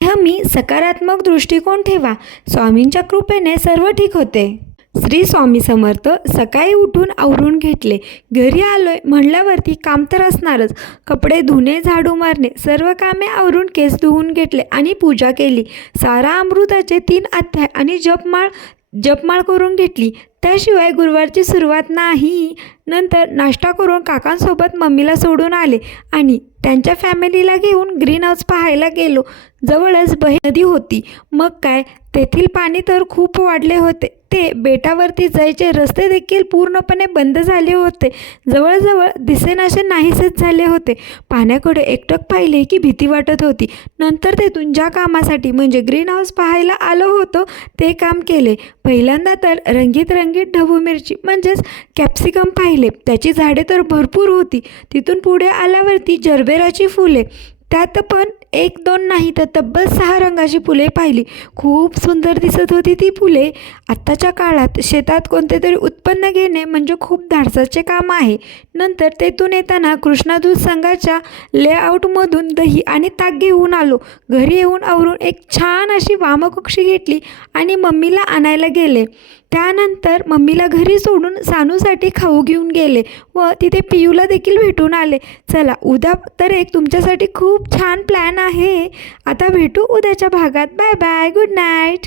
नेहमी सकारात्मक दृष्टिकोन ठेवा. स्वामींच्या कृपेने सर्व ठीक होते. श्री स्वामी समर्थ. सकाळी उठून आवरून घेतले. घरी आलोय म्हणल्यावरती काम तर असणारच. कपडे धुणे, झाडू मारणे, सर्व कामे आवरून केस धुवून घेतले आणि पूजा केली. सारा अमृताचे 3 अध्याय आणि जपमाळ करून घेतली. त्याशिवाय गुरुवारची सुरुवात नाही. नंतर नाश्ता करून काकांसोबत मम्मीला सोडून आले आणि त्यांच्या फॅमिलीला घेऊन ग्रीन हाऊस पाहायला गेलो. जवळच नदी होती. मग काय, तेथील पाणी तर खूप वाढले होते. ते बेटावरती जायचे रस्ते देखील पूर्णपणे बंद झाले होते. जवळजवळ दिसेनासे नाहीसेच झाले होते. पाण्याकडे एकटक पाहिले की भीती वाटत होती. नंतर तेथून ज्या कामासाठी म्हणजे ग्रीन हाऊस पाहायला आलो होतो ते काम केले. पहिल्यांदा तर रंगीत ढबू मिरची म्हणजेच कॅप्सिकम पाहिले. त्याची झाडे तर भरपूर होती. तिथून पुढे आल्यावरती जरबेराची फुले, त्यात पण 1-2 नाही तर तब्बल 6 रंगाची फुले पाहिली. खूप सुंदर दिसत होती ती फुले. आत्ताच्या काळात शेतात कोणते तरी उत्पन्न घेणे म्हणजे खूप धाडसाचे काम आहे. नंतर तेथून येताना कृष्णा दूध संघाच्या लेआउटमधून दही आणि ताक घेऊन आलो. घरी येऊन आवरून एक छान अशी वामकुक्षी घेतली आणि मम्मीला आणायला गेले. त्यानंतर मम्मीला घरी सोडून सानूसाठी खाऊ घेऊन गेले व तिथे पियूला देखील भेटून आले. चला, उद्या तर एक तुमच्यासाठी खूप छान प्लॅन आहे. आता भेटू उद्याच्या भागात. Bye bye, good night.